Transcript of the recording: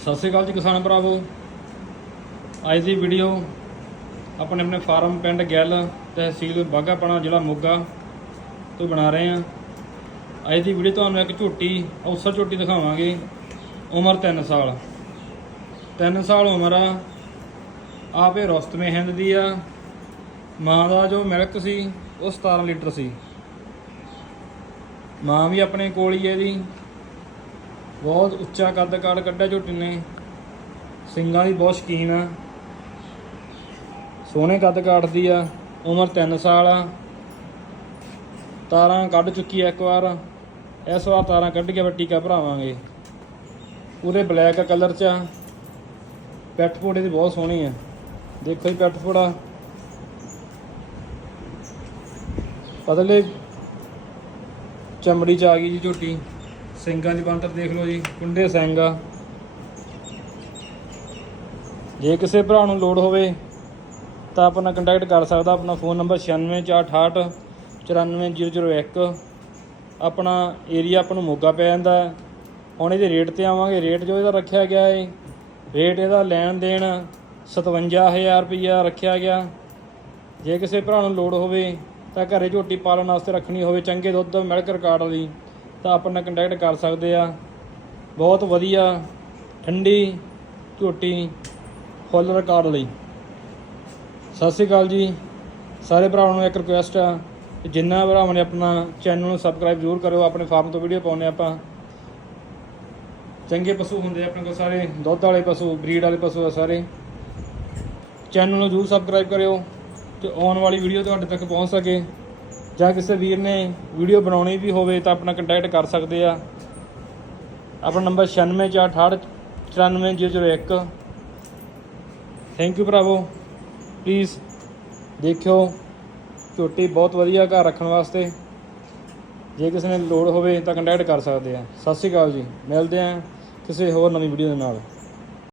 ਸਤਿ ਸ਼੍ਰੀ ਅਕਾਲ ਜੀ ਕਿਸਾਨ ਭਰਾਵੋ। ਅੱਜ ਦੀ ਵੀਡੀਓ ਆਪਣੇ ਆਪਣੇ ਫਾਰਮ ਪਿੰਡ ਗਿੱਲ ਤਹਿਸੀਲ ਬਾਘਾਪਣਾ ਜ਼ਿਲ੍ਹਾ ਮੋਗਾ ਤੋਂ ਬਣਾ ਰਹੇ ਹਾਂ। ਅੱਜ ਦੀ ਵੀਡੀਓ ਤੁਹਾਨੂੰ ਇੱਕ ਝੋਟੀ ਔਸਰ ਝੋਟੀ ਦਿਖਾਵਾਂਗੇ। ਉਮਰ 3 ਸਾਲ। 3 ਸਾਲ ਉਮਰ ਆ। ਆਪੇ ਰੁਸਤਮੇ ਹਿੰਦ ਦੀ ਆ। ਮਾਂ ਦਾ ਜੋ ਮਿਲਕ ਸੀ, ਉਹ 17 ਲੀਟਰ ਸੀ। ਮਾਂ ਵੀ ਆਪਣੇ ਕੋਲ ਹੀ ਹੈ ਇਹਦੀ। ਬਹੁਤ ਉੱਚਾ ਕੱਦ ਕਾੜ ਕੱਢਿਆ ਝੋਟੀ ਨੇ। ਸਿੰਗਾਂ ਦੀ ਬਹੁਤ ਸ਼ਕੀਨ ਆ। ਸੋਹਣੇ ਕੱਦ ਕਾਟਦੀ ਆ। ਉਮਰ 3 ਸਾਲ ਆ। ਤਾਰਾਂ ਕੱਢ ਚੁੱਕੀ ਆ ਇੱਕ ਵਾਰ। ਇਸ ਵਾਰ ਤਾਰਾਂ ਕੱਢ ਕੇ ਫਿਰ ਟੀਕਾ ਭਰਾਵਾਂਗੇ। ਪੂਰੇ ਬਲੈਕ ਕਲਰ ਚ ਆ। ਪੈਟ ਫੋੜੇ ਦੀ ਬਹੁਤ ਸੋਹਣੀ ਆ। ਦੇਖੋ ਜੀ ਪੈਟ ਫੋੜਾ ਪਤਲੇ ਚਮੜੀ ਚ ਆ ਗਈ ਜੀ ਝੋਟੀ। ਸਿੰਘਾਂ ਦੀ ਬੰਤਰ ਦੇਖ ਲਓ ਜੀ, ਕੁੰਡੇ ਸਿੰਘ ਆ। ਜੇ ਕਿਸੇ ਭਰਾ ਨੂੰ ਲੋੜ ਹੋਵੇ ਤਾਂ ਆਪਣਾ ਕੰਟੈਕਟ ਕਰ ਸਕਦਾ, ਆਪਣਾ ਫੋਨ ਨੰਬਰ 9648 94001 ਆਪਣਾ ਏਰੀਆ ਆਪਾਂ ਨੂੰ ਮੋਗਾ ਪੈ ਜਾਂਦਾ ਹੁਣ ਇਹਦੇ ਰੇਟ ਤੇ ਆਵਾਂਗੇ ਰੇਟ ਜੋ ਇਹਦਾ ਰੱਖਿਆ ਗਿਆ ਹੈ ਰੇਟ ਇਹਦਾ ਲੈਣ ਦੇਣ 57000 ਰੁਪਈਆ ਰੱਖਿਆ ਗਿਆ। ਜੇ ਕਿਸੇ ਭਰਾ ਨੂੰ ਲੋੜ ਹੋਵੇ ਤਾਂ ਘਰੇ ਝੋਟੀ ਪਾਲਣ ਵਾਸਤੇ ਰੱਖਣੀ ਹੋਵੇ, ਚੰਗੇ ਦੁੱਧ, ਮਿਲਕ ਰਿਕਾਰਡ ਵਾਲੀ। ਤਾਂ ਆਪਾਂ ਨਾਲ ਕੰਟੈਕਟ ਕਰ ਸਕਦੇ ਆ। ਬਹੁਤ ਵਧੀਆ, ਠੰਡੀ, ਝੋਟੀ, ਫੁੱਲ ਰਿਕਾਰਡ ਲਈ। ਸਤਿ ਸ਼੍ਰੀ ਅਕਾਲ ਜੀ। ਸਾਰੇ ਭਰਾਵਾਂ ਨੂੰ ਇੱਕ ਰਿਕੁਐਸਟ ਆ ਕਿ ਜਿੰਨਾ ਭਰਾਵਾਂ ਨੇ ਆਪਣਾ ਚੈਨਲ ਨੂੰ ਸਬਸਕ੍ਰਾਈਬ ਜ਼ਰੂਰ ਕਰਿਓ, ਆਪਣੇ ਫਾਰਮ ਤੋਂ ਵੀਡੀਓ ਪਾਉਂਦੇ ਆਪਾਂ। ਚੰਗੇ ਪਸ਼ੂ ਹੁੰਦੇ ਆਪਣੇ ਕੋਲ ਸਾਰੇ, ਦੁੱਧ ਵਾਲੇ ਪਸ਼ੂ ਬਰੀਡ ਵਾਲੇ ਪਸ਼ੂ ਆ ਸਾਰੇ। ਚੈਨਲ ਨੂੰ ਜ਼ਰੂਰ ਸਬਸਕ੍ਰਾਈਬ ਕਰਿਓ ਤੇ ਆਉਣ ਵਾਲੀ ਵੀਡੀਓ ਤੁਹਾਡੇ ਤੱਕ ਪਹੁੰਚ ਸਕੇ। ਜਾਂ ਕਿਸੇ ਵੀਰ ਨੇ ਵੀਡੀਓ ਬਣਾਉਣੀ ਵੀ ਹੋਵੇ ਤਾਂ ਆਪਣਾ ਕੰਟੈਕਟ ਕਰ ਸਕਦੇ ਆ। ਆਪਣਾ ਨੰਬਰ 9648 94001 ਥੈਂਕ ਯੂ ਭਰਾਵੋ। ਪਲੀਜ਼ ਦੇਖਿਓ, ਝੋਟੀ ਬਹੁਤ ਵਧੀਆ ਘਰ ਰੱਖਣ ਵਾਸਤੇ। ਜੇ ਕਿਸੇ ਨੇ ਲੋੜ ਹੋਵੇ ਤਾਂ ਕੰਟੈਕਟ ਕਰ ਸਕਦੇ ਆ। ਸਤਿ ਸ਼੍ਰੀ ਅਕਾਲ ਜੀ। ਮਿਲਦੇ ਆ ਕਿਸੇ ਹੋਰ ਨਵੀਂ ਵੀਡੀਓ ਦੇ ਨਾਲ।